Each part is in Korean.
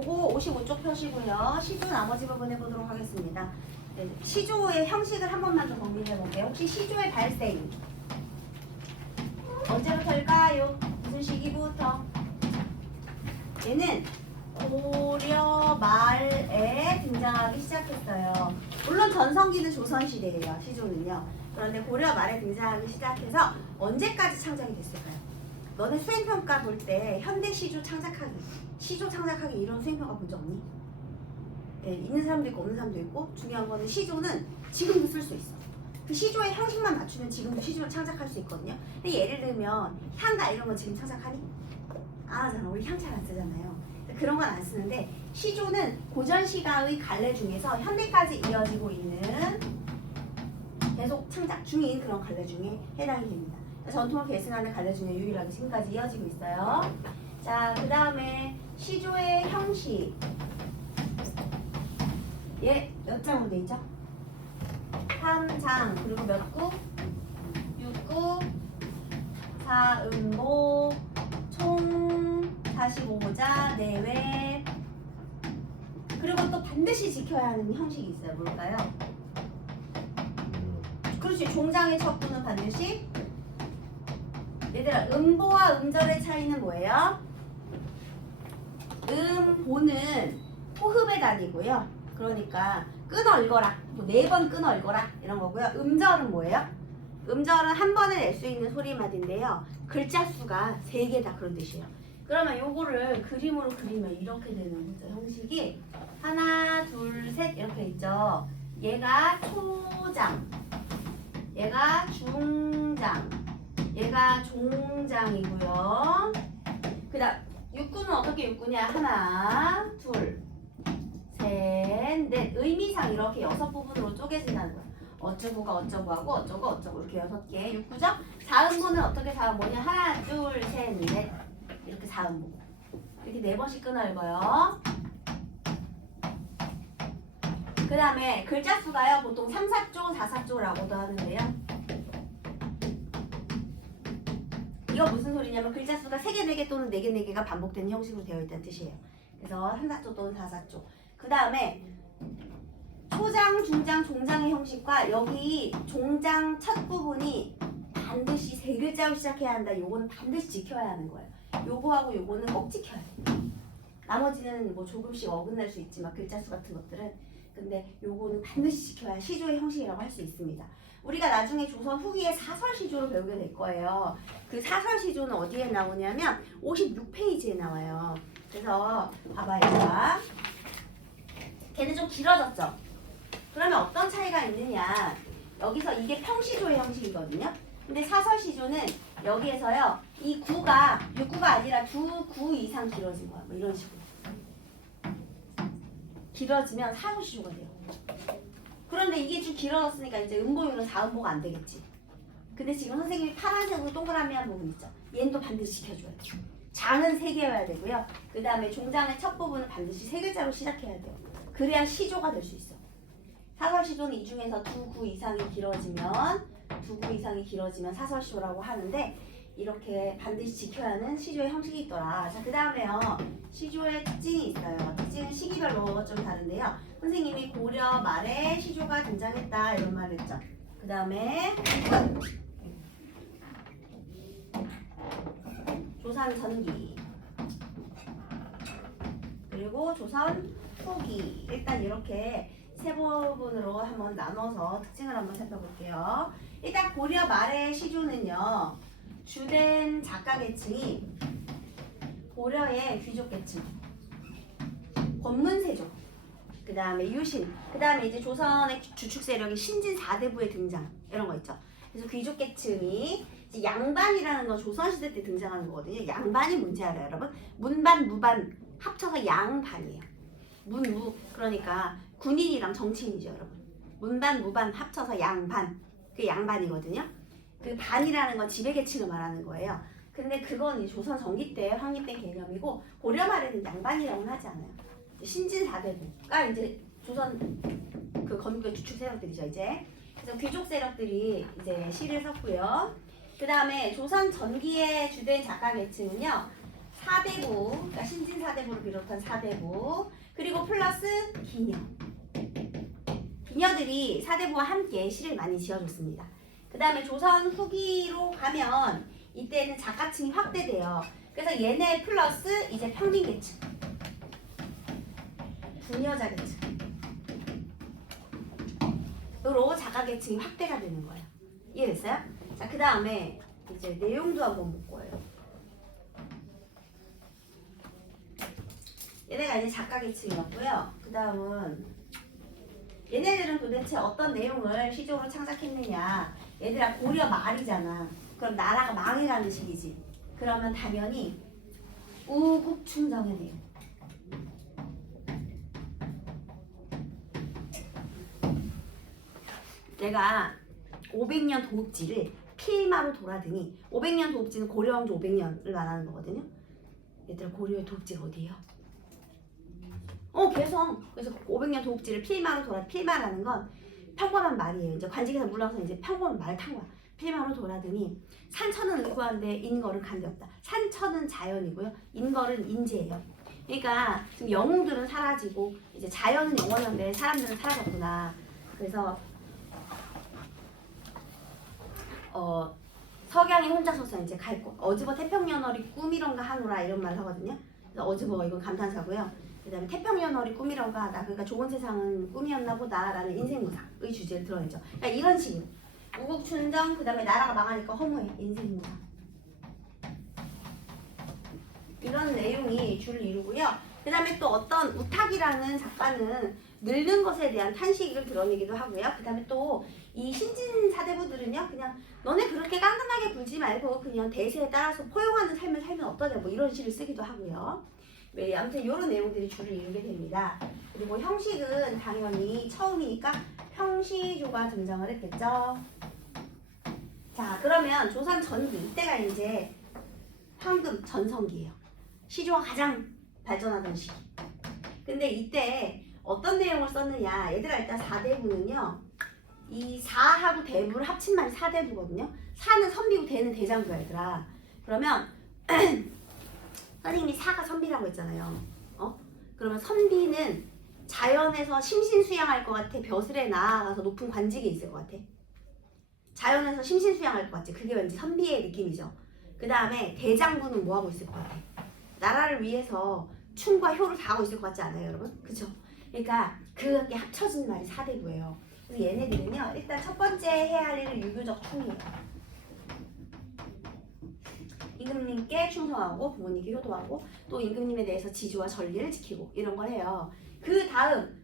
그거 55쪽 펴시고요. 시조 나머지 부분 해보도록 하겠습니다. 네, 시조의 형식을 한 번만 더 정리해 볼게요. 혹시 시조의 발생 언제부터일까요? 무슨 시기부터? 얘는 고려 말에 등장하기 시작했어요. 물론 전성기는 조선시대예요. 시조는요. 그런데 고려 말에 등장하기 시작해서 언제까지 창작이 됐을까요? 너네 수행평가 볼 때 현대 시조 창작하기 이런 수행평가 본 적 없니? 네, 있는 사람도 있고 없는 사람도 있고 중요한 거는 시조는 지금도 쓸 수 있어. 그 시조의 형식만 맞추면 지금도 시조를 창작할 수 있거든요. 근데 예를 들면 향가 이런 거 지금 창작하니? 안 하잖아. 우리 향 잘 안 쓰잖아요. 그런 건 안 쓰는데 시조는 고전 시가의 갈래 중에서 현대까지 이어지고 있는 계속 창작 중인 그런 갈래 중에 해당이 됩니다. 전통을 계승하는 갈래 중에 유일하게 지금까지 이어지고 있어요. 자, 그 다음에 시조의 형식. 얘 몇 장으로 돼 있죠? 3장 그리고 몇 구? 6구 4음보 총 45자 내외. 그리고 또 반드시 지켜야 하는 형식이 있어요. 뭘까요? 그렇지. 종장의 첩부는 반드시. 얘들아, 음보와 음절의 차이는 뭐예요? 음보는 호흡의 단위고요. 그러니까 끊어 읽어라, 뭐 4번 끊어 읽어라 이런 거고요. 음절은 뭐예요? 음절은 한 번에 낼 수 있는 소리마디인데요. 글자 수가 3개다 그런 뜻이에요. 그러면 요거를 그림으로 그리면 이렇게 되는 거죠. 형식이 하나, 둘, 셋 이렇게 있죠. 얘가 초장, 얘가 중장, 얘가 종장이고요. 그 다음 육구는 어떻게 육구냐? 하나, 둘, 셋, 넷. 의미상 이렇게 6부분으로 쪼개진다는 거예요. 어쩌고가 어쩌고하고 어쩌고 어쩌고 이렇게 6개. 육구죠? 4음보는 어떻게 4음 뭐냐? 하나, 둘, 셋, 넷. 이렇게 4음보. 이렇게 4번씩 끊어 읽어요. 그 다음에 글자 수가요. 보통 3, 4조, 4, 4조라고도 하는데요. 이거 무슨 소리냐면 글자 수가 3개, 4개 또는 4개, 4개가 반복되는 형식으로 되어 있다는 뜻이에요. 그래서 3, 4조 또는 4, 4조. 그 다음에 초장, 중장, 종장의 형식과 여기 종장 첫 부분이 반드시 3글자로 시작해야 한다. 요거는 반드시 지켜야 하는 거예요. 요거하고 요거는 꼭 지켜야 돼요. 나머지는 뭐 조금씩 어긋날 수 있지만 글자 수 같은 것들은. 근데 요거는 반드시 지켜야 시조의 형식이라고 할 수 있습니다. 우리가 나중에 조선 후기에 사설 시조를 배우게 될 거예요. 그 사설 시조는 어디에 나오냐면 56페이지에 나와요. 그래서 봐봐요. 걔는 좀 길어졌죠? 그러면 어떤 차이가 있느냐? 여기서 이게 평시조의 형식이거든요. 근데 사설 시조는 여기에서요. 이 구가 6구가 아니라 2구 이상 길어진 거야. 뭐 이런 식으로. 길어지면 사설 시조가 돼요. 그런데 이게 좀 길어졌으니까 이제 음보율은 4음보가 안 되겠지. 근데 지금 선생님이 파란색으로 동그라미 한 부분 있죠. 얘는 또 반드시 지켜줘야 돼요. 장은 3개여야 되고요. 그 다음에 종장의 첫 부분은 반드시 3글자로 시작해야 돼요. 그래야 시조가 될 수 있어. 사설 시조는 이 중에서 2구 이상이 길어지면 사설 시조라고 하는데 이렇게 반드시 지켜야 하는 시조의 형식이 있더라. 자, 그 다음에요. 시조의 특징이 있어요. 특징은 시기별로 좀 다른데요. 선생님이 고려 말에 시조가 등장했다 이런 말을 했죠. 그 다음에 조선 전기 그리고 조선 후기. 일단 이렇게 세 부분으로 한번 나눠서 특징을 한번 살펴볼게요. 일단 고려 말의 시조는요. 주된 작가 계층이 고려의 귀족 계층, 권문세족, 그 다음에 유신, 그 다음에 이제 조선의 주축 세력이 신진 4대부의 등장 이런 거 있죠. 그래서 귀족 계층이 이제 양반이라는 건 조선시대 때 등장하는 거거든요. 양반이 뭔지 알아요, 여러분? 문반, 무반 합쳐서 양반이에요. 문무 그러니까 군인이랑 정치인이죠, 여러분. 문반, 무반 합쳐서 양반. 그게 양반이거든요. 그 반이라는 건 지배계층을 말하는 거예요. 근데 그건 이 조선 전기 때 확립된 개념이고 고려 말에는 양반이라고는 하지 않아요. 신진 4대부가 이제 조선 그 건국의 주축 세력들이죠, 이제. 그래서 귀족 세력들이 이제 시를 썼고요. 그 다음에 조선 전기의 주된 작가 계층은요. 사대부, 그러니까 신진사대부를 비롯한 사대부, 그리고 플러스 기녀. 기녀들이 사대부와 함께 시를 많이 지어줬습니다. 그 다음에 조선 후기로 가면 이때는 작가층이 확대돼요. 그래서 얘네 플러스 이제 평민계층, 부녀자 계층. 으로 작가계층이 확대가 되는 거예요. 이해됐어요? 자, 그 다음에 이제 내용도 한번 볼 거예요. 얘네가 이제 작가계층이었고요. 그 다음은 얘네들은 도대체 어떤 내용을 시적으로 창작했느냐. 얘들아 고려 말이잖아. 그럼 나라가 망해가는 시기지. 그러면 당연히 우국충정의 내용. 내가 500년 도읍지를 필마로 돌아드니 500년 도읍지는 고려왕조 500년을 말하는 거거든요. 얘들아 고려의 도읍지가 어디예요? 개성. 그래서 500년 도읍지를 필마로 돌아. 필마라는 건 평범한 말이에요. 이제 관직에서 물러서 이제 평범한 말을 탄 거야. 필마로 돌아드니 산천은 의구한데 인걸은 간데없다. 산천은 자연이고요. 인걸은 인재예요. 그러니까 지금 영웅들은 사라지고 이제 자연은 영원한데 사람들은 사라졌구나. 그래서 석양이 혼자서서 이제 갈 곳. 어즈버 태평연월이 꿈이런가 하노라 이런 말을 하거든요. 그래서 어즈버 이건 감탄사고요. 그 다음에 태평연월이 꿈이런가 나 그러니까 좋은 세상은 꿈이었나 보다라는 인생무상의 주제를 드러내죠. 그러니까 이런 식으로 우국춘정 그 다음에 나라가 망하니까 허무해 인생무상 이런 내용이 주를 이루고요. 그 다음에 또 어떤 우탁이라는 작가는 늙는 것에 대한 탄식을 드러내기도 하고요. 그 다음에 또 이 신진 사대부들은요, 그냥 너네 그렇게 깐깐하게 굴지 말고 그냥 대세에 따라서 포용하는 삶을 살면 어떠냐 뭐 이런 시를 쓰기도 하고요. 네, 아무튼 이런 내용들이 주를 이루게 됩니다. 그리고 형식은 당연히 처음이니까 형시조가 등장을 했겠죠. 자, 그러면 조선 전기 이때가 이제 황금 전성기예요. 시조가 가장 발전하던 시기. 근데 이때 어떤 내용을 썼느냐? 얘들아 일단 사대부는요. 이 사하고 대부를 합친 말이 사대부거든요. 사는 선비고 대는 대장부야 얘들아. 그러면 선생님이 사가 선비라고 했잖아요. 그러면 선비는 자연에서 심신수양할 것 같아? 벼슬에 나아가서 높은 관직에 있을 것 같아? 자연에서 심신수양할 것 같지? 그게 왠지 선비의 느낌이죠. 그 다음에 대장부는 뭐하고 있을 것 같아? 나라를 위해서 충과 효를 다하고 있을 것 같지 않아요 여러분? 그쵸? 그러니까 그게 합쳐진 말이 사대부예요. 그래서 얘네들은요 일단 첫 번째 해야 할 일은 유교적 충이에요. 임금님께 충성하고 부모님께 효도하고 또 임금님에 대해서 지조와 전리를 지키고 이런 걸 해요. 그 다음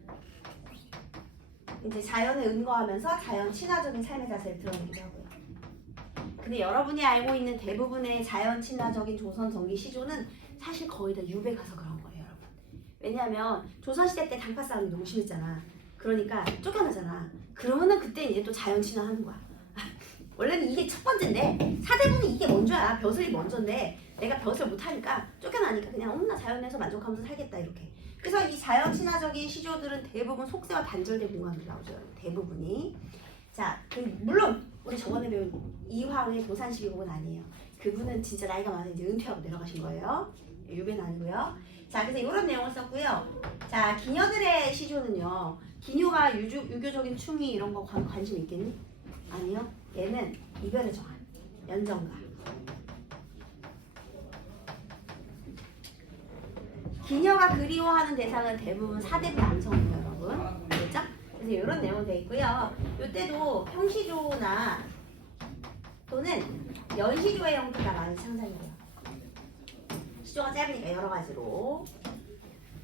이제 자연에 은거하면서 자연 친화적인 삶의 자세를 드러내기도 하고요. 근데 여러분이 알고 있는 대부분의 자연 친화적인 조선 전기 시조는 사실 거의 다 유배 가서 그런 거예요 여러분. 왜냐하면 조선시대 때 당파 싸움이 너무 심했잖아. 그러니까 쫓겨나잖아. 그러면은 그때 이제 또 자연 친화하는 거야. 원래는 이게 첫 번째인데 사대부는 이게 먼저야. 벼슬이 먼저인데 내가 벼슬 못하니까 쫓겨나니까 그냥 나 자연에서 만족하면서 살겠다 이렇게. 그래서 이 자연 친화적인 시조들은 대부분 속세와 단절된 공간으로 나오죠. 대부분이. 자, 물론 우리 저번에 배운 이황의 도산시비곡은 아니에요. 그분은 진짜 나이가 많아서 이제 은퇴하고 내려가신 거예요. 유배는 아니고요. 자, 그래서 이런 내용을 썼고요. 자, 기녀들의 시조는요. 기녀가 유교적인 충이 이런 거 관심 있겠니? 아니요. 얘는 이별의 정한, 연정가. 기녀가 그리워하는 대상은 대부분 사대부 남성이에요, 여러분. 그렇죠? 그래서 이런 내용이 되어 있고요. 이때도 형시조나 또는 연시조의 형태가 많이 창작이 돼요. 시조가 짧으니까 여러 가지로.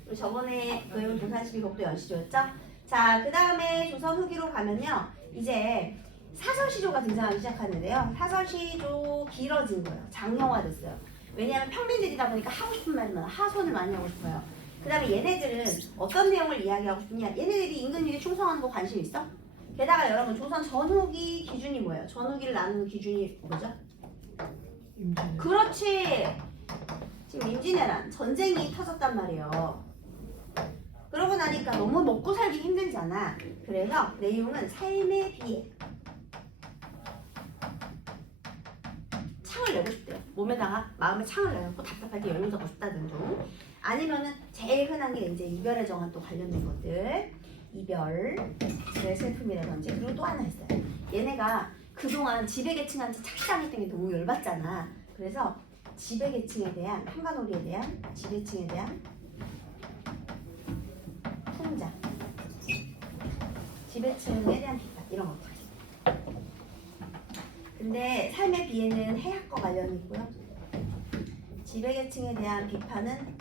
그리고 저번에 배운 도산시비곡도 연시조였죠? 자, 그 다음에 조선 후기로 가면요. 이제 사설시조가 등장하기 시작하는데요. 사설시조 길어진 거예요. 장형화됐어요. 왜냐하면 평민들이다 보니까 하고 싶은 말이 많아. 하소연을 많이 하고 싶어요. 그 다음에 얘네들은 어떤 내용을 이야기하고 싶냐. 얘네들이 임금님에게 충성하는 거 관심 있어? 게다가 여러분 조선 전후기 기준이 뭐예요? 전후기를 나누는 기준이 뭐죠? 임진왜란. 그렇지. 지금 임진왜란 전쟁이 터졌단 말이에요. 그러고 나니까 너무 먹고 살기 힘들잖아. 그래서 내용은 삶의 비애. 창을 내고 싶대요. 몸에다가 마음에 창을 내놓고 답답할 때 열로 잡고 싶다든 둥. 아니면은 제일 흔한 게 이제 이별의 정한 또 관련된 것들. 이별의 슬픔이라든지. 그리고 또 하나 있어요. 얘네가 그동안 지배계층한테 착취당했던 게 너무 열받잖아. 그래서 지배계층에 대한, 한간놀이에 대한, 지배층에 대한 풍자, 지배층에 대한 비판, 이런 것들. 근데 삶의 비애는 해학과 관련이 있고요. 지배계층에 대한 비판은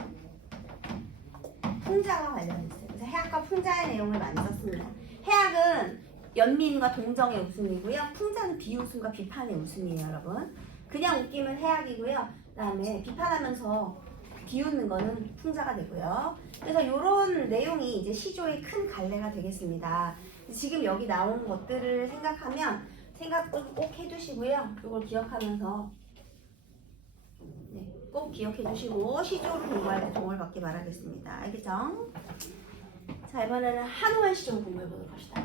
풍자와 관련이 있어요. 그래서 해학과 풍자의 내용을 많이 썼습니다. 해학은 연민과 동정의 웃음이고요. 풍자는 비웃음과 비판의 웃음이에요, 여러분. 그냥 웃기면 해학이고요. 그다음에 비판하면서 비웃는 거는 풍자가 되고요. 그래서 이런 내용이 이제 시조의 큰 갈래가 되겠습니다. 지금 여기 나온 것들을 생각하면 생각을 꼭 해두시고요. 이걸 기억하면서 꼭 기억해 주시고 시조를 공부할 때 도움을 받기 바라겠습니다. 알겠죠? 자, 이번에는 한우의 시조를 공부해 보도록 합시다.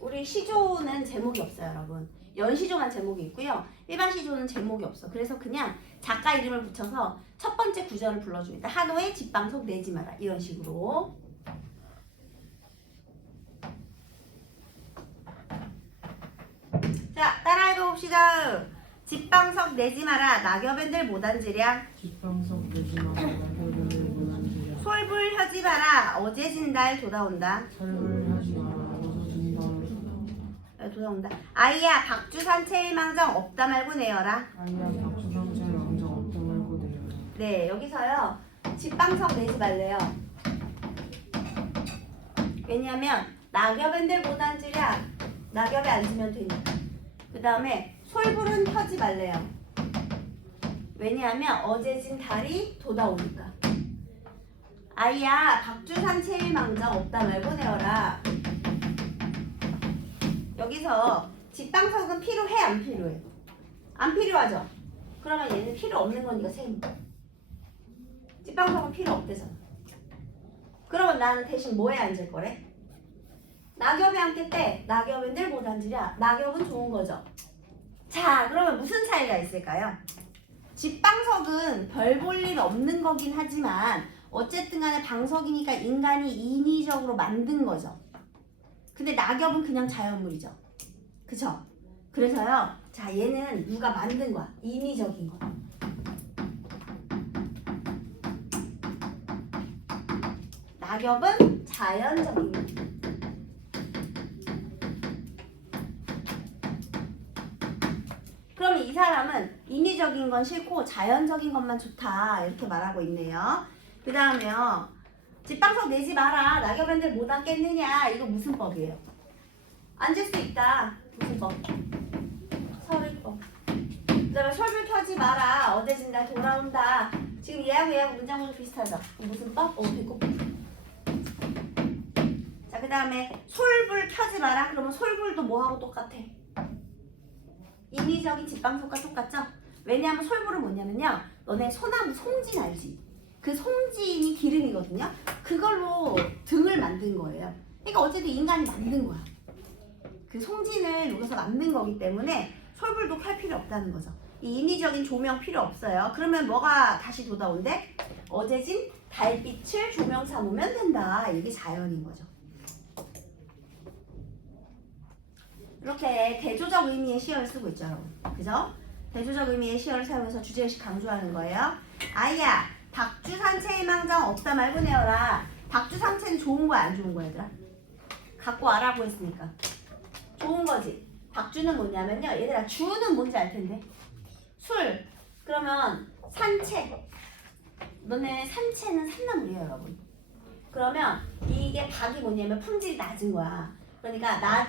우리 시조는 제목이 없어요, 여러분. 연시조만 제목이 있고요. 일반 시조는 제목이 없어. 그래서 그냥 작가 이름을 붙여서 첫 번째 구절을 불러줍니다. 한우의 집방석 내지 마라. 이런 식으로. 자, 따라 해봅시다. 집방석 내지 마라. 낙엽엔들 못 앉으랴. 집방석 내지 마라. 낙엽엔들 못 앉으랴. 솔불 혀지 마라. 어제 진달 돋아온다. 설을 하지 마라. 어서 진달 돋아온다. 아이야 박주 산채일망정 없다 말고 내어라. 아이야 박수상체 왕정 없다 말고 내어라. 네, 여기서요. 집방석 내지 말래요. 왜냐면 낙엽엔들 못 앉으랴. 낙엽에 앉으면 되니까. 그 다음에 솔불은 펴지 말래요. 왜냐하면 어제 진 달이 돋아오니까. 아이야 박주산채일망정 없다 말고 내어라. 여기서 집방석은 필요해 안 필요해? 안 필요하죠? 그러면 얘는 필요 없는 거니까 세입니다. 집방석은 필요 없대잖아. 그러면 나는 대신 뭐에 앉을 거래? 낙엽에 앉겠대. 낙엽엔들 못 앉으랴. 낙엽은 좋은 거죠. 자, 그러면 무슨 차이가 있을까요? 집방석은 별 볼 일 없는 거긴 하지만 어쨌든 간에 방석이니까 인간이 인위적으로 만든 거죠. 근데 낙엽은 그냥 자연물이죠. 그쵸? 그래서요. 자, 얘는 누가 만든 거야. 인위적인 거야. 낙엽은 자연적인 거야. 그럼 이 사람은 인위적인 건 싫고 자연적인 것만 좋다 이렇게 말하고 있네요. 그 다음에요. 집방석 내지 마라. 낙엽엔들 못 앉겠느냐. 이거 무슨 법이에요? 앉을 수 있다. 무슨 법? 서울법. 그 다음에 솔불 켜지 마라. 어제 진달 돌아온다. 지금 얘하고 문장 구조 비슷하죠? 무슨 법? 배꼽. 자, 그 다음에 솔불 켜지 마라. 그러면 솔불도 뭐하고 똑같아? 인위적인 집방석과 똑같죠? 왜냐하면 솔불은 뭐냐면요. 너네 소나무 송진 알지? 그 송진이 기름이거든요. 그걸로 등을 만든 거예요. 그러니까 어쨌든 인간이 만든 거야. 그 송진을 녹여서 만든 거기 때문에 솔불도 켤 필요 없다는 거죠. 이 인위적인 조명 필요 없어요. 그러면 뭐가 다시 돋아온대? 어제 진 달빛을 조명 삼으면 된다. 이게 자연인 거죠. 이렇게 대조적 의미의 시어를 쓰고 있죠, 여러분. 그죠? 대조적 의미의 시어를 사용해서 주제의식 강조하는 거예요. 아이야, 박주산채일망정 없다 말고 내어라. 박주산채는 좋은 거야, 안 좋은 거야, 얘들아? 갖고 와라고 했으니까. 좋은 거지. 박주는 뭐냐면요. 얘들아, 주는 뭔지 알 텐데. 술. 그러면 산채. 너네 산채는 산나물이에요, 여러분. 그러면 이게 박이 뭐냐면 품질이 낮은 거야. 그러니까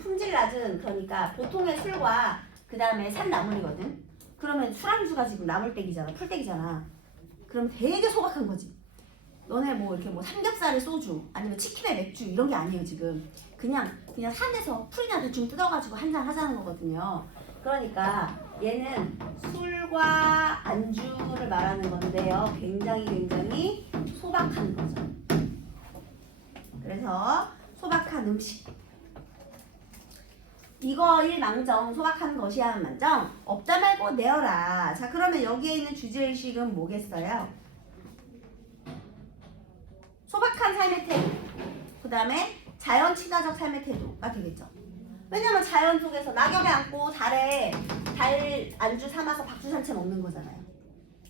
품질 낮은, 그러니까 보통의 술과 그 다음에 산나물이거든. 그러면 술안주가 지금 나물떼기잖아, 풀떼기잖아. 그럼 되게 소박한 거지. 너네 뭐 이렇게 뭐 삼겹살에 소주 아니면 치킨에 맥주 이런 게 아니에요 지금. 그냥 산에서 풀이나 대충 뜯어가지고 한잔 하자는 거거든요. 그러니까 얘는 술과 안주를 말하는 건데요. 굉장히 소박한 거죠. 그래서 소박한 음식. 이거 일망정 소박한 것이야만정 없다 말고 내어라. 자 그러면 여기에 있는 주제의식은 뭐겠어요? 소박한 삶의 태도, 그 다음에 자연 친화적 삶의 태도가 되겠죠. 왜냐면 자연 속에서 낙엽에 앉고 달 안주 삼아서 박수산채 먹는 거잖아요.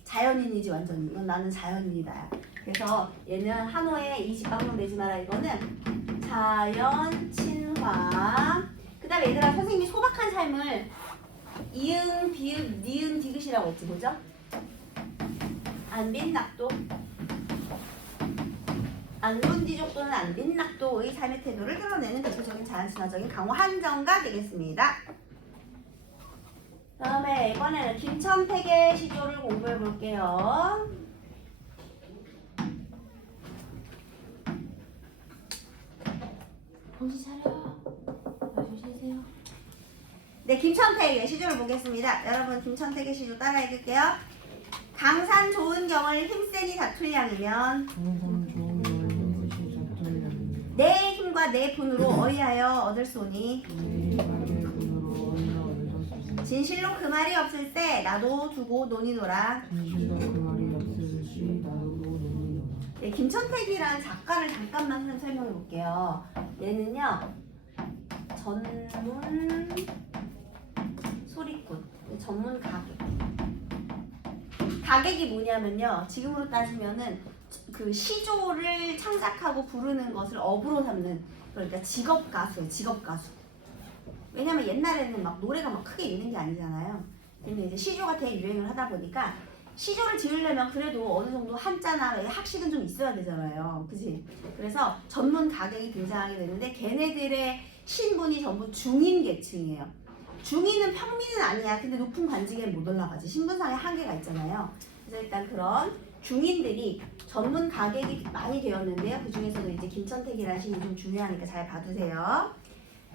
자연인이지 완전히. 이건 나는 자연인이다. 그래서 얘는 한호에 20방문 내지 마라. 이거는 자연 친화. 그 다음에 얘들아 선생님이 소박한 삶을 이응, 비읍, 니은, 디귿이라고 했지. 뭐죠? 안빈낙도, 안분지족 또는 안빈낙도의 삶의 태도를 드러내는 대표적인 자연친화적인 강호 한정가 되겠습니다. 다음에 이번에는 김천택의 시조를 공부해 볼게요. 정신 차려. 정신 차리세요. 네, 김천택의 시조를 보겠습니다. 여러분 김천택의 시조 따라 읽을게요. 강산 좋은 경을 힘세니 다툴 양이면 항상 좋은 걸 힘쓰시 잡돌량이며 내 힘과 내 분으로 어이하여 얻을 소니 내 가게 분으로 어이나 얻었으니 진실로 그 말이 없을 때 나도 두고 논이노라. 진실과 그 말이 없으시 나누고 논이노라. 네, 김천택이라는 작가를 잠깐만 설명해 볼게요. 얘는요 전문 소리꾼, 전문 가객. 가객이 뭐냐면요, 지금으로 따지면은 그 시조를 창작하고 부르는 것을 업으로 삼는, 그러니까 직업 가수예요. 직업 가수. 왜냐면 옛날에는 막 노래가 막 크게 있는 게 아니잖아요. 근데 이제 시조가 대유행을 하다 보니까 시조를 지으려면 그래도 어느 정도 한자나 학식은 좀 있어야 되잖아요. 그치? 그래서 전문 가객이 등장하게 되는데 걔네들의 신분이 전부 중인 계층이에요. 중인은 평민은 아니야. 근데 높은 관직에 못 올라가지. 신분상의 한계가 있잖아요. 그래서 일단 그런 중인들이 전문 가객이 많이 되었는데요. 그 중에서도 이제 김천택이라는 신이 좀 중요하니까 잘 봐두세요.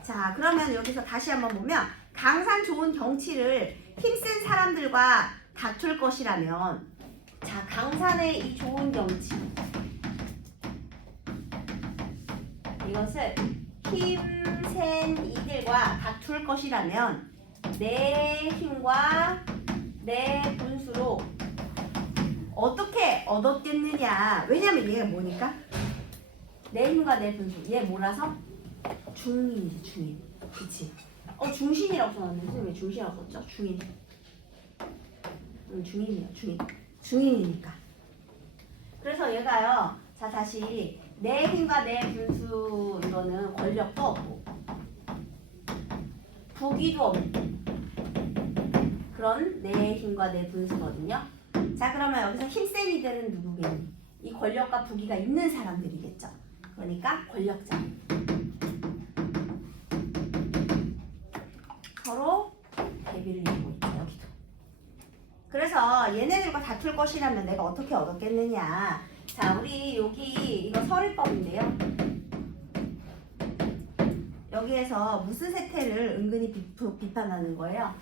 자, 그러면 여기서 다시 한번 보면 강산 좋은 경치를 힘센 사람들과 다툴 것이라면, 자, 강산의 이 좋은 경치, 이것을 힘센 이들과 다툴 것이라면 내 힘과 내 분수로 어떻게 얻었겠느냐. 왜냐면 얘가 뭐니까? 내 힘과 내 분수. 얘 뭐라서? 중인이지, 중인. 그치? 중신이라고 써놨는데 선생님 왜 중신이라고 썼죠? 중인. 중인이에요, 중인. 중인이니까. 그래서 얘가요, 자, 다시 내 힘과 내 분수, 이거는 권력도 없고 부귀도 없는 그런 내 힘과 내 분수거든요. 자, 그러면 여기서 힘센 이들은 누구겠니? 이 권력과 부귀가 있는 사람들이겠죠. 그러니까 권력자. 서로 대비를 이루고 있죠, 여기도. 그래서 얘네들과 다툴 것이라면 내가 어떻게 얻었겠느냐. 자, 우리 여기 이거 설일법인데요. 여기에서 무슨 세태를 은근히 비판하는 거예요.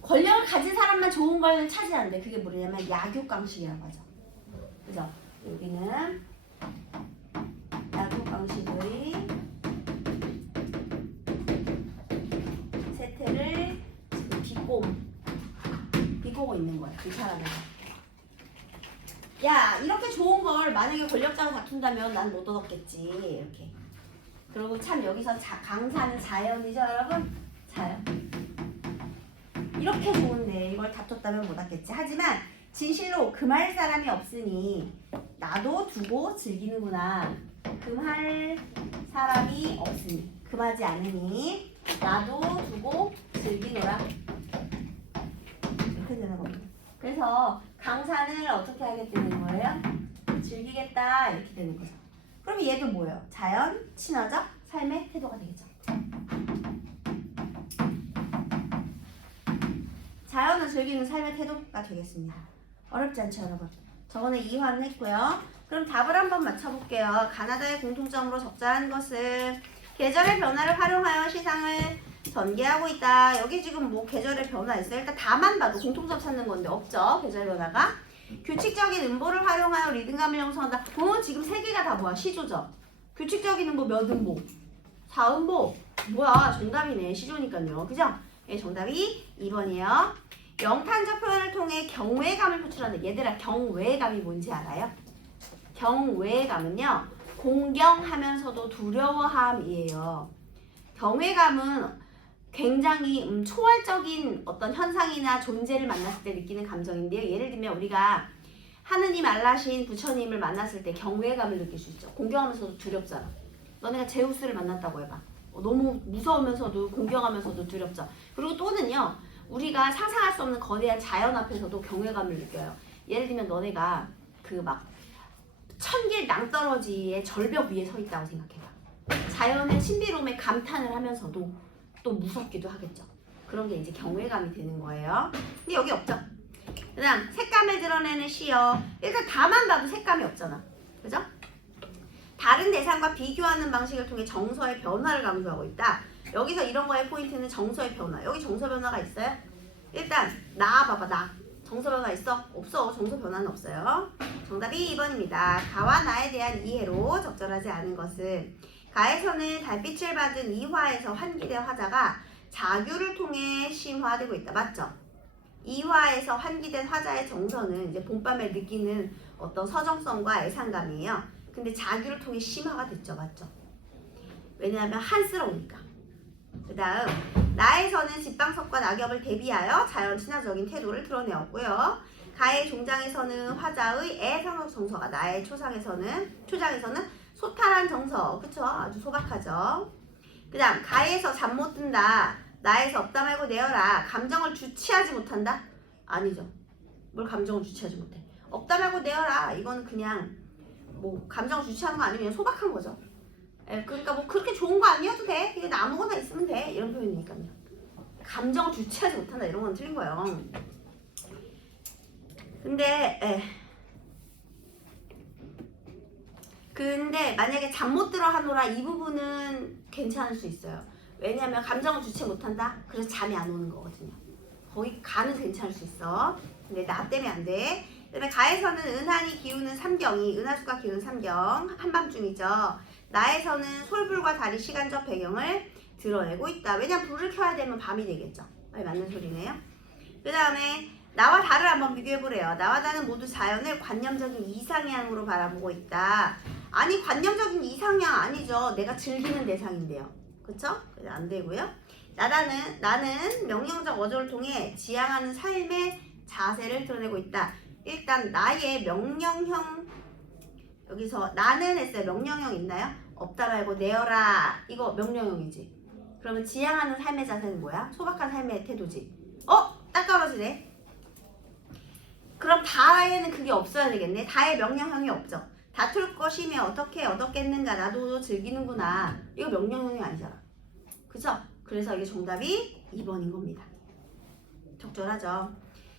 권력을 가진 사람만 좋은 걸 차지하는데 그게 뭐냐면 약육강식이라고 하죠. 그죠? 여기는 약육강식의 세태를 지금 비꼬고 있는 거야. 이 사람은. 야, 이렇게 좋은 걸 만약에 권력자가 다툰다면 난 못 얻었겠지. 이렇게. 그리고 참 여기서 강산은 자연이죠, 여러분? 자연. 이렇게 좋은데 이걸 다퉜다면 못 얻겠지. 하지만 진실로 금할 사람이 없으니 나도 두고 즐기는구나. 금할 사람이 없으니, 금하지 않으니 나도 두고 즐기노라. 이렇게 되는 겁니다. 그래서 강산을 어떻게 하겠다는 거예요? 즐기겠다, 이렇게 되는 거죠. 그럼 얘도 뭐예요? 자연, 친화적, 삶의 태도가 되겠죠. 자연을 즐기는 삶의 태도가 되겠습니다. 어렵지 않죠, 여러분? 저번에 이화는 했고요. 그럼 답을 한번 맞춰볼게요. 가나다의 공통점으로 적자한 것은 계절의 변화를 활용하여 시상을 전개하고 있다. 여기 지금 뭐 계절의 변화 있어요? 일단 다만 봐도 공통점 찾는 건데 없죠, 계절 변화가. 규칙적인 음보를 활용하여 리듬감을 형성한다. 지금 세 개가 다 뭐야? 시조죠. 규칙적인 음보 몇 음보? 4음보. 뭐야 정답이네. 시조니까요. 그죠? 예, 정답이 2번이에요. 영탄적 표현을 통해 경외감을 표출하는 얘들아 경외감이 뭔지 알아요? 경외감은요 공경하면서도 두려워함이에요. 경외감은 굉장히 초월적인 어떤 현상이나 존재를 만났을 때 느끼는 감정인데요. 예를 들면 우리가 하느님 알라신 부처님을 만났을 때 경외감을 느낄 수 있죠. 공경하면서도 두렵잖아. 너네가 제우스를 만났다고 해봐. 너무 무서우면서도 공경하면서도 두렵죠. 그리고 또는요. 우리가 상상할 수 없는 거대한 자연 앞에서도 경외감을 느껴요. 예를 들면 너네가 그 막 천길 낭떠러지의 절벽 위에 서 있다고 생각해봐. 자연의 신비로움에 감탄을 하면서도 또 무섭기도 하겠죠. 그런 게 이제 경외감이 되는 거예요. 근데 여기 없죠. 그 다음 색감을 드러내는 시요. 일단 다만 봐도 색감이 없잖아. 그죠? 다른 대상과 비교하는 방식을 통해 정서의 변화를 강조하고 있다. 여기서 이런 거의 포인트는 정서의 변화. 여기 정서 변화가 있어요? 일단 나 봐봐. 나. 정서 변화 있어? 없어. 정서 변화는 없어요. 정답이 2번입니다. 가와 나에 대한 이해로 적절하지 않은 것은 가에서는 달빛을 받은 이화에서 환기된 화자가 자규를 통해 심화되고 있다. 맞죠? 이화에서 환기된 화자의 정서는 이제 봄밤에 느끼는 어떤 서정성과 애상감이에요. 근데 자규를 통해 심화가 됐죠. 맞죠? 왜냐하면 한스러우니까. 그 다음 나에서는 집방석과 낙엽을 대비하여 자연 친화적인 태도를 드러내었고요. 가의 종장에서는 화자의 애상적 정서가 나의 초장에서는 소탈한 정서. 그쵸? 아주 소박하죠. 그 다음 가에서 잠 못 든다. 나에서 없다 말고 내어라. 감정을 주체하지 못한다? 아니죠. 뭘 감정을 주체하지 못해. 없다 말고 내어라. 이거는 그냥 뭐 감정을 주체하는 거 아니면 소박한 거죠. 예, 그러니까 뭐 그렇게 좋은 거 아니어도 돼. 그냥 아무거나 있으면 돼. 이런 표현이니까요. 감정을 주체하지 못한다. 이런 건 틀린 거예요. 근데 만약에 잠 못 들어 하노라 이 부분은 괜찮을 수 있어요. 왜냐면 감정을 주체 못한다? 그래서 잠이 안 오는 거거든요. 거기 가는 괜찮을 수 있어. 근데 나 때문에 안 돼. 그다음에 가에서는 은하니 기우는 삼경이 은하수가 기우는 삼경 한밤중이죠. 나에서는 솔불과 달이 시간적 배경을 드러내고 있다. 왜냐면 불을 켜야 되면 밤이 되겠죠. 맞는 소리네요. 그 다음에 나와 달을 한번 비교해보래요. 나와 달은 모두 자연을 관념적인 이상향으로 바라보고 있다. 아니 관념적인 이상향 아니죠. 내가 즐기는 대상인데요. 그쵸? 그래서 안 되고요. 나는 명령적 어조를 통해 지향하는 삶의 자세를 드러내고 있다. 일단 나의 명령형 여기서 나는 했어요. 명령형 있나요? 없다 말고 내어라. 이거 명령형이지. 그러면 지향하는 삶의 자세는 뭐야? 소박한 삶의 태도지. 딱 떨어지네. 그럼 다에는 그게 없어야 되겠네. 다의 명령형이 없죠. 다툴 것이면 어떻게 얻었겠는가. 나도 즐기는구나. 이거 명령형이 아니잖아. 그쵸? 그래서 이게 정답이 2번인 겁니다. 적절하죠.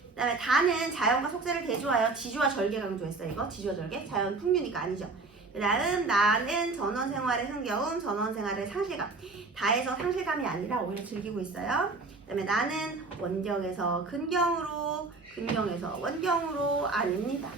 그 다음에 다는 자연과 속세를 대조하여 지주와 절개 강조했어요. 이거 지주와 절개? 자연 풍류니까 아니죠. 그 다음 나는 전원생활의 흥겨움, 전원생활의 상실감. 다에서 상실감이 아니라 오히려 즐기고 있어요. 그 다음에 나는 원경에서 근경으로, 근경에서 원경으로 아닙니다.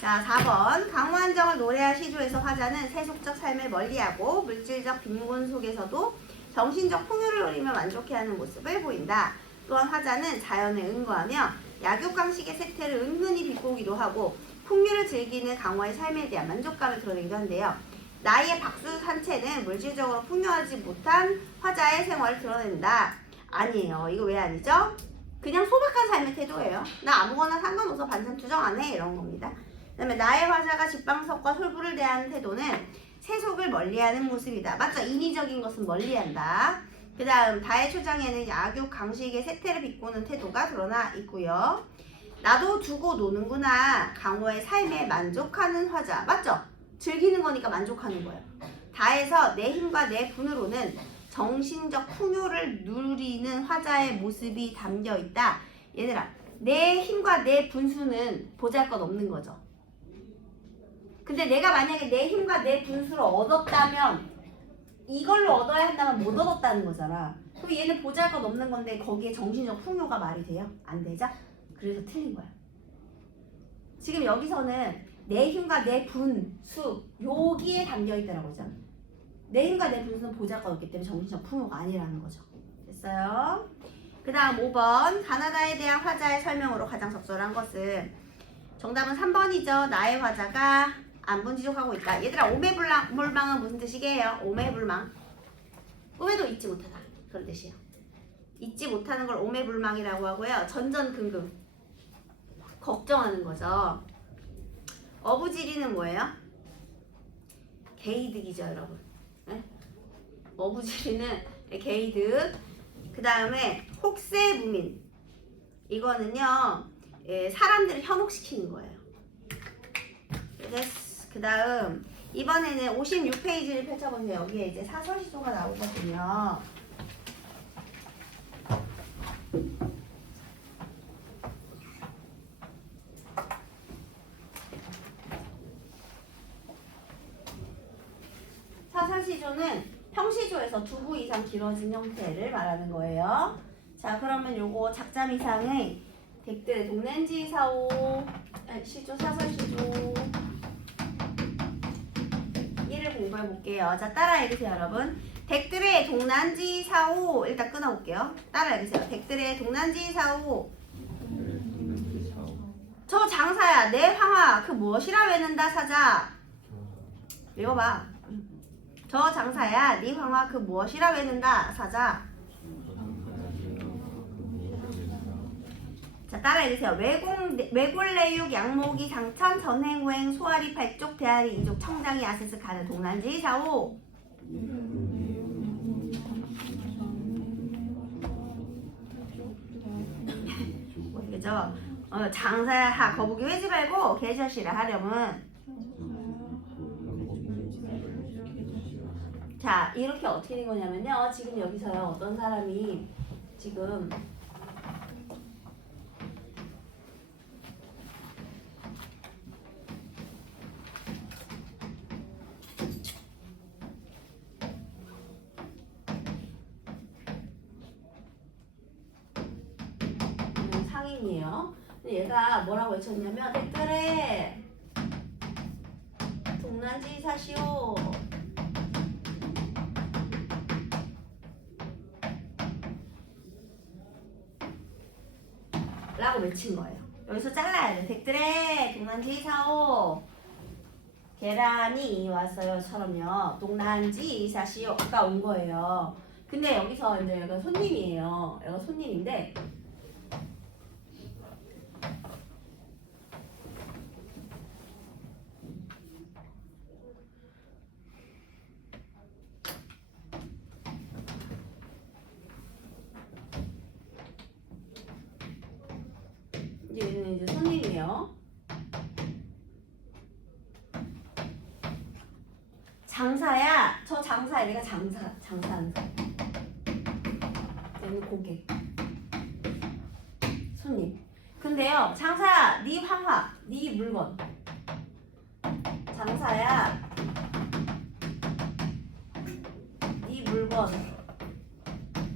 자, 4번 강호한정을 노래할 시조에서 화자는 세속적 삶을 멀리하고 물질적 빈곤 속에서도 정신적 풍요를 누리며 만족해하는 모습을 보인다. 또한 화자는 자연에 응거하며 약육강식의 세태를 은근히 비꼬기도 하고 풍류를 즐기는 강화의 삶에 대한 만족감을 드러내기도 한데요. 나의 박수 산채는 물질적으로 풍요하지 못한 화자의 생활을 드러낸다. 아니에요. 이거 왜 아니죠? 그냥 소박한 삶의 태도예요. 나 아무거나 상관없어 반찬 투정 안 해. 이런 겁니다. 그 다음에 나의 화자가 집방석과 솔불을 대하는 태도는 세속을 멀리하는 모습이다. 맞죠? 인위적인 것은 멀리한다. 그 다음 다의 초장에는 약육 강식의 세태를 비꼬는 태도가 드러나 있고요. 나도 두고 노는구나. 강호의 삶에 만족하는 화자. 맞죠? 즐기는 거니까 만족하는 거예요. 다에서 내 힘과 내 분으로는 정신적 풍요를 누리는 화자의 모습이 담겨 있다. 얘들아, 내 힘과 내 분수는 보잘것없는 거죠. 근데 내가 만약에 내 힘과 내 분수를 얻었다면 이걸로 얻어야 한다면 못 얻었다는 거잖아. 그럼 얘는 보잘것없는 건데 거기에 정신적 풍요가 말이 돼요? 안 되죠? 그래서 틀린 거야. 지금 여기서는 내 힘과 내 분수 여기에 담겨 있다라고 하잖아. 내 힘과 내 분수는 보잘것없기 때문에 정신적 풍요가 아니라는 거죠. 됐어요? 그 다음 5번 가나다에 대한 화자의 설명으로 가장 적절한 것은 정답은 3번이죠. 나의 화자가 안분지족하고 있다. 얘들아 오매불망은 무슨 뜻이게요? 오매불망. 꿈에도 잊지 못하다. 그런 뜻이에요. 잊지 못하는 걸 오매불망이라고 하고요. 전전긍긍. 걱정하는 거죠. 어부지리는 뭐예요? 개이득이죠, 여러분. 네? 어부지리는 개이득. 그 다음에 혹세무민. 이거는요, 사람들을 현혹시키는 거예요. 그 다음 이번에는 56페이지를 펼쳐보세요. 여기에 이제 사설시조가 나오거든요. 사설시조는 평시조에서 두 부 이상 길어진 형태를 말하는 거예요. 자, 그러면 요거 작잠 이상의 댁들의 동난지사오 시조 사설시조 1을 공부해 볼게요. 자, 따라 읽으세요, 여러분. 댁들의 동난지사오 일단 끊어볼게요. 따라 읽으세요. 댁들의 동난지사오 저 장사야 내 황하 그 무엇이라 외는다 사자. 읽어봐. 저 장사야 네 황하 그 무엇이라 외는다 사자. 자, 따라 읽으세요. 외골내육 양모기 상천 전행후행 소아리 팔쪽 대아리 이족 청장이 아세스 가는 동난지 사오. 그죠? 장사야 하 거북이 외지 말고 개젖이라 하려면 자, 이렇게 어떻게 된 거냐면요. 지금 여기서요. 어떤 사람이 지금 상인이에요. 근데 얘가 뭐라고 외쳤냐면 댓글에 동난지 사시오. 라고 외친 거예요. 여기서 잘라야 돼. 댓글에 동난지 사오. 계란이 왔어요처럼요. 동난지 사시오가 온 거예요. 근데 여기서 이제 얘가 손님이에요. 얘가 손님인데 얘는 이제 손님이에요. 장사야. 저 장사야. 내가 장사하는 사람. 얘는 고객. 손님. 근데요. 장사야. 네 황화. 네 물건. 장사야. 네 물건.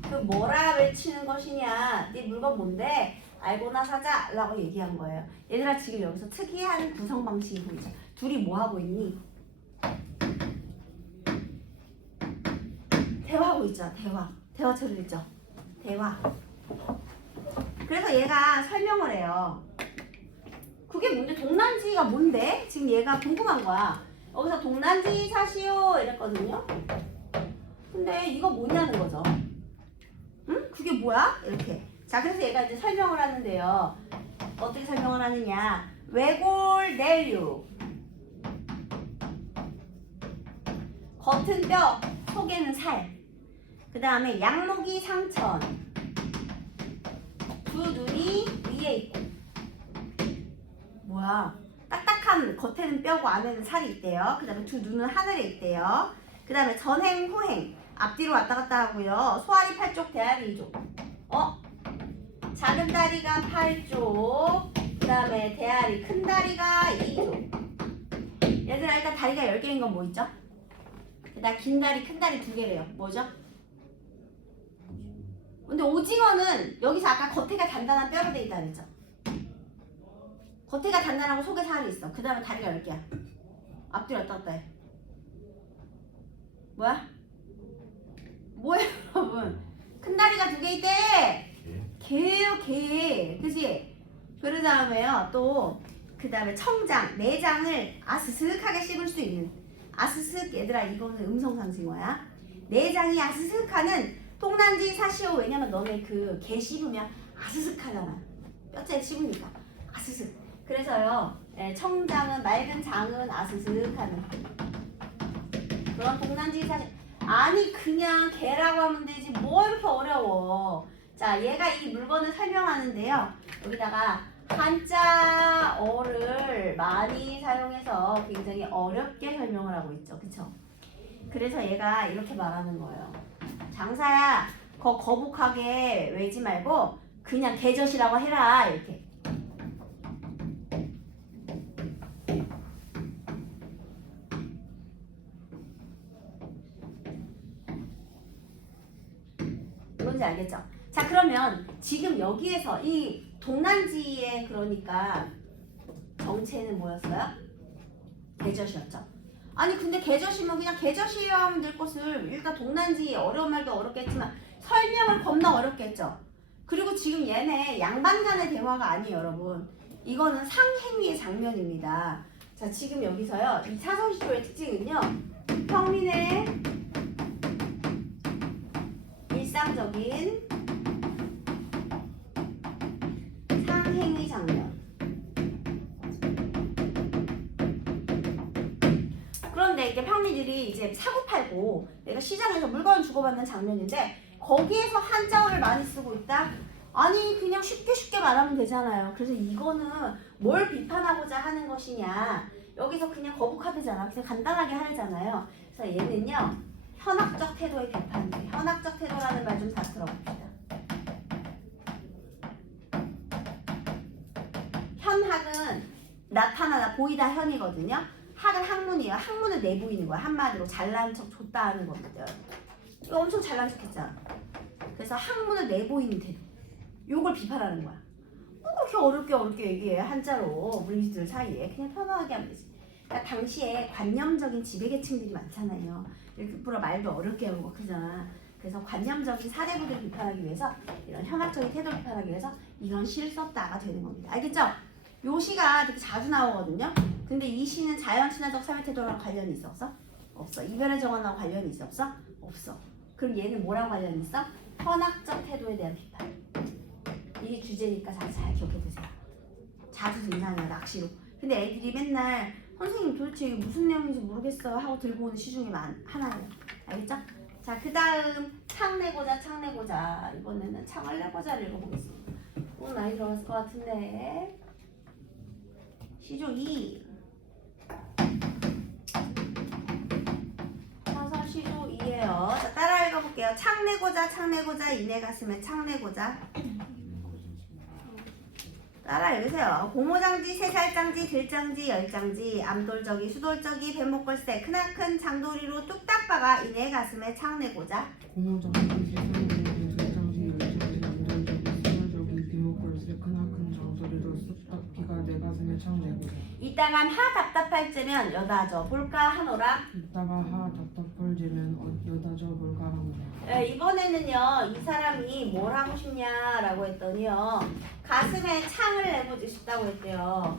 그 뭐라 외치는 것이냐. 네 물건 뭔데? 알고나 사자 라고 얘기한 거예요. 얘들아 지금 여기서 특이한 구성 방식이 보이죠? 둘이 뭐 하고 있니? 대화하고 있죠. 대화처럼 있죠. 대화. 그래서 얘가 설명을 해요. 그게 뭔데? 동난지가 뭔데? 지금 얘가 궁금한 거야. 여기서 동난지 사시오 이랬거든요. 근데 이거 뭐냐는 거죠. 응? 그게 뭐야? 이렇게. 자, 그래서 얘가 이제 설명을 하는데요. 어떻게 설명을 하느냐. 외골내육. 겉은 뼈, 속에는 살. 그 다음에 양목이 상천. 두 눈이 위에 있고. 뭐야. 딱딱한 겉에는 뼈고 안에는 살이 있대요. 그 다음에 두 눈은 하늘에 있대요. 그 다음에 전행, 후행. 앞뒤로 왔다 갔다 하고요. 소아리 8쪽, 대아리 2쪽. 작은 다리가 8쪽. 그 다음에 대아리 큰 다리가 2쪽. 얘들아 일단 다리가 10개인 건 뭐 있죠? 그다음 긴 다리 큰 다리 2개래요. 뭐죠? 근데 오징어는 여기서 아까 겉에가 단단한 뼈로 돼 있다 그랬죠? 겉에가 단단하고 속에 살이 있어. 그 다음에 다리가 10개야. 앞뒤로 왔다 갔다 해. 뭐야? 뭐야 여러분? 큰 다리가 2개 있대. 개예요 개. 그지? 그 다음에요 또 그 다음에 청장, 내장을 아스스하게 씹을 수 있는 아스스. 얘들아 이거는 음성상징어야. 내장이 아스스하는 동난지 사시오. 왜냐면 너네 그 개 씹으면 아스스하잖아. 뼈째 씹으니까 아스스. 그래서요 청장은 맑은 장은 아스스하는 그런 동난지 사시. 아니 그냥 개라고 하면 되지 뭐 이렇게 어려워. 자 얘가 이 물건을 설명하는데요. 여기다가 한자어를 많이 사용해서 굉장히 어렵게 설명을 하고 있죠. 그쵸? 그래서 얘가 이렇게 말하는 거예요. 장사야 거북하게 외지 말고 그냥 개젖이라고 해라. 이렇게. 뭔지 알겠죠? 자 그러면 지금 여기에서 이 동난지의 그러니까 정체는 뭐였어요? 개젖이었죠. 아니 근데 개젖이면 그냥 개젖이에요 하면 될 것을 일단 동난지 어려운 말도 어렵겠지만 설명을 겁나 어렵겠죠. 그리고 지금 얘네 양반 간의 대화가 아니에요 여러분. 이거는 상행위의 장면입니다. 자 지금 여기서요 이 사선시조의 특징은요 평민의 일상적인 상행위 장면. 그런데 이제 평민들이 이제 사고팔고 내가 시장에서 물건을 주고받는 장면인데 거기에서 한자어를 많이 쓰고 있다? 아니 그냥 쉽게 말하면 되잖아요. 그래서 이거는 뭘 비판하고자 하는 것이냐. 여기서 그냥 거북하대잖아. 그냥 간단하게 하잖아요. 그래서 얘는요 현학적 태도의 비판이에요. 현학적 태도라는 말 좀 다 들어봅시다. 현학은 나타나다 보이다 현이거든요. 학은 학문이에요. 학문을 내보이는 거야. 한마디로 잘난 척 좋다 하는 겁니다. 이거 엄청 잘난 척 했잖아. 그래서 학문을 내보이는 태도. 요걸 비판하는 거야. 뭐 그렇게 어렵게 얘기해. 한자로 물리들 사이에. 그냥 편안하게 하면 되지. 그러니까 당시에 관념적인 지배계층들이 많잖아요. 일부러 말도 어렵게 하고 막 그러잖아. 그래서 관념적인 사대부를 비판하기 위해서 이런 현학적인 태도를 비판하기 위해서 이런 시를 썼다가 되는 겁니다. 알겠죠? 요 시가 되게 자주 나오거든요. 근데 이 시는 자연친화적 사회태도랑 관련이 있어? 없어? 없어. 이변의 정원하고 관련이 있어? 없어? 없어. 그럼 얘는 뭐랑 관련이 있어? 현학적 태도에 대한 비판. 이게 주제니까 잘 기억해 두세요. 자주 등장해요. 낚시로. 근데 애들이 맨날 선생님 도대체 이게 무슨 내용인지 모르겠어요 하고 들고 오는 시 중에 하나예요. 알겠죠? 자, 그 다음 창내고자. 이번에는 창을 내고자를 읽어보겠습니다. 오늘 많이 들어봤을 것 같은데 시조 2 사선 시조 2예요. 자, 따라 읽어볼게요. 창내고자 이내 가슴에 창내고자. 따라 읽으세요. 고모장지, 세살장지, 들장지, 열장지, 암돌적이, 수돌적이, 뱀목걸새, 크나큰 장도리로 뚝딱 박아 이내 가슴에 창내고자. 고모장지, 세상장지, 들장지, 열장지, 암돌적이, 수돌적이, 비목걸새, 크나큰 장소리로 쑥딱 비가 내 가슴에 창 내고자. 이따간 하 답답할 쯤면 여다져 볼까 하노라. 이따가 하 답답할 지면 여다져 볼까 하노라. 이번에는요 이 사람이 뭘 하고 싶냐라고 했더니요 가슴에 창을 내보고 싶다고 했대요.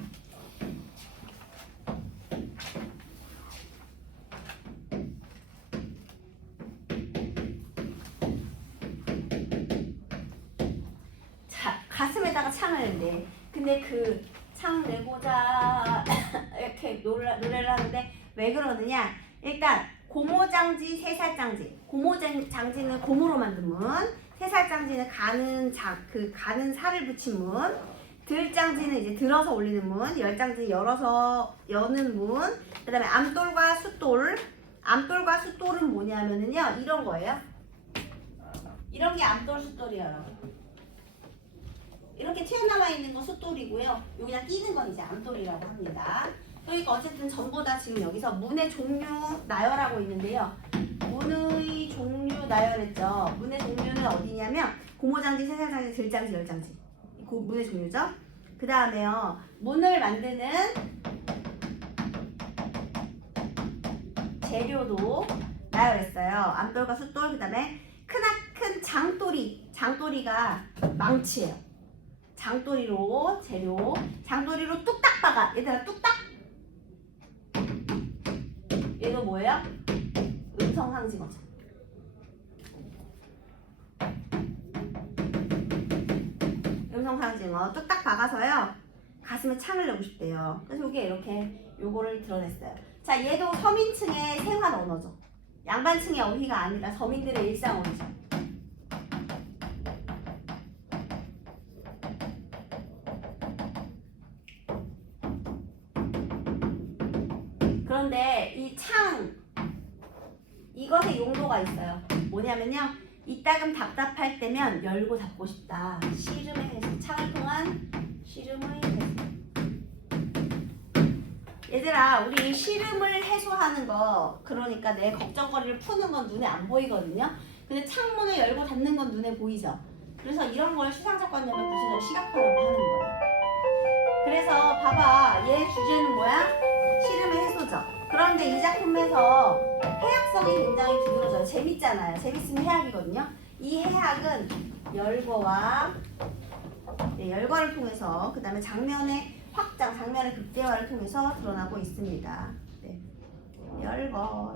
자 가슴에다가 창을 낸대. 근데 그 창 내고자 이렇게 노래를 하는데 왜 그러느냐. 일단 고모장지, 세살장지. 고모장지는 고무로 만든 문, 세살장지는 가는 살을 붙인 문, 들장지는 이제 들어서 올리는 문, 열장지는 열어서 여는 문. 그다음에 암돌과 숫돌. 암돌과 숫돌은 뭐냐면은요 이런 거예요. 이런 게 암돌 숫돌이에요, 여러분. 이렇게 튀어나와 있는 거 숫돌이고요. 여기다 끼는 건 이제 암돌이라고 합니다. 그러니까 어쨌든 전부 다 지금 여기서 문의 종류 나열하고 있는데요. 문의 종류 나열했죠. 문의 종류는 어디냐면 고모장지, 세살장지, 들장지, 열장지. 그 문의 종류죠. 그 다음에요. 문을 만드는 재료도 나열했어요. 암돌과 숫돌, 그 다음에 크나큰 장돌이. 장돌이가 망치예요. 장돌이로 재료. 장돌이로 뚝딱 박아. 얘들아 뚝딱. 얘도 뭐예요? 음성상징어죠. 음성상징어 뚝딱 박아서요. 가슴에 창을 내고 싶대요. 그래서 이게 이렇게 요거를 드러냈어요. 자, 얘도 서민층의 생활 언어죠. 양반층의 어휘가 아니라 서민들의 일상 어휘죠. 그런데 이 창, 이것의 용도가 있어요. 뭐냐면요. 이따금 답답할 때면 열고 닫고 싶다. 씨름의 해소. 창을 통한 씨름의 해소. 얘들아, 우리 씨름을 해소하는 거, 그러니까 내 걱정거리를 푸는 건 눈에 안 보이거든요. 근데 창문을 열고 닫는 건 눈에 보이죠. 그래서 이런 걸 시상작관념의 구조적 시각화라고 하는 거예요. 그래서 봐봐, 얘 주제는 뭐야? 씨름의 해소죠. 그런데 이 작품에서 해학성이 굉장히 두드러져요. 재밌잖아요. 재밌으면 해학이거든요. 이 해학은 열거와 열거를 통해서, 그 다음에 장면의 확장, 장면의 극대화를 통해서 드러나고 있습니다. 네. 열거.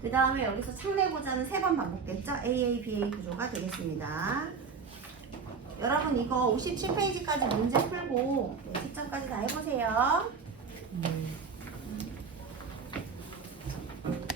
그 다음에 여기서 창내고자는 3번 반복됐죠? AABA 구조가 되겠습니다. 여러분 이거 57페이지까지 문제 풀고 채점까지 다 해보세요. 네.